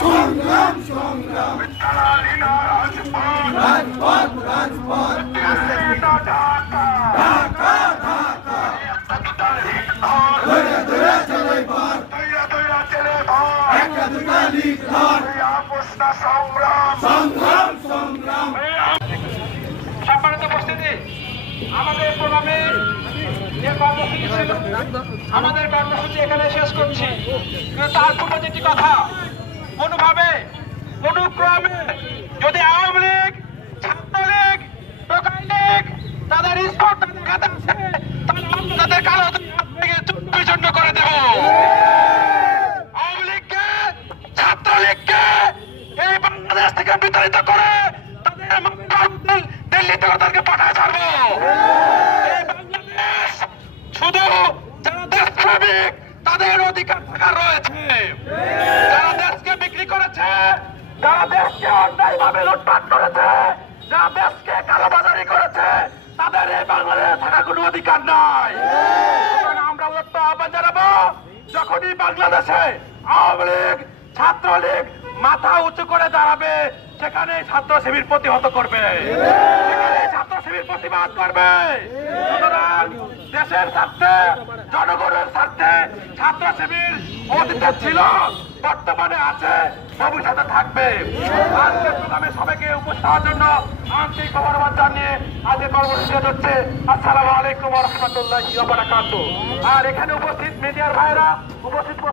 সংগ্রাম সংগ্রাম রাজপথ রাজপথ ঢাকা ঢাকা ধরে ধরে চলে পথ একটা দুটা লিখ ধর সংগ্রাম সংগ্রাম। সম্মানিত উপস্থিতি, আমাদের প্রোগ্রামে যে কর্মসূচি ছিল, আমাদের কর্মসূচি এখানে শেষ করছি। কিন্তু তার পূর্বে যেটি কথা, কোনোভাবে অনুক্রমে যদি আওয়ামী লীগ, ছাত্রলীগ, টোকাই লীগ তাদের স্পর্ধা দেখাতে আসে, তাহলে আমরা তাদের কালো হাত ভেঙে চূর্ণ করে দেব। আওয়ামী লীগকে, ছাত্রলীগকে এই বাংলাদেশ থেকে বিতাড়িত করে তাদের দিল্লিতে তাদেরকে পাঠায় ছাড়বো। এই বাংলাদেশ শুধু যারা দেশপ্রেমিক তাদের অধিকার থাকা রয়েছে। যারা দেশকে বিক্রি করেছে, যারা দেশকে অন্যায়ভাবে লুটপাট করেছে, যারা দেশকে কালোবাজারি করেছে, তাদের এই বাংলাদেশে থাকার কোনো অধিকার নাই। আমরা উচ্চ আহ্বান জানাবো, যখনই বাংলাদেশে আওয়ামী লীগ, ছাত্রলীগ মাথা উঁচু করে দাঁড়াবে, সেখানে ছাত্র শিবির প্রতিহত করবে, সেখানে ছাত্র শিবির প্রতিবাদ করবে। সুতরাং দেশের স্বার্থে, জনগণের স্বার্থে ছাত্র শিবির অতীতে ছিল, বর্তমানে আছে, ভবিষ্যতে থাকবে। আজকের প্রোগ্রামে সবাইকে উপস্থিত হওয়ার জন্য আন্তরিক ধন্যবাদ জানিয়ে আজকে কর্মসূচি হচ্ছে। আসসালামু আলাইকুম ওয়া রাহমাতুল্লাহি ওয়া বারাকাতুহু। আর এখানে উপস্থিত মিডিয়ার ভাইরা উপস্থিত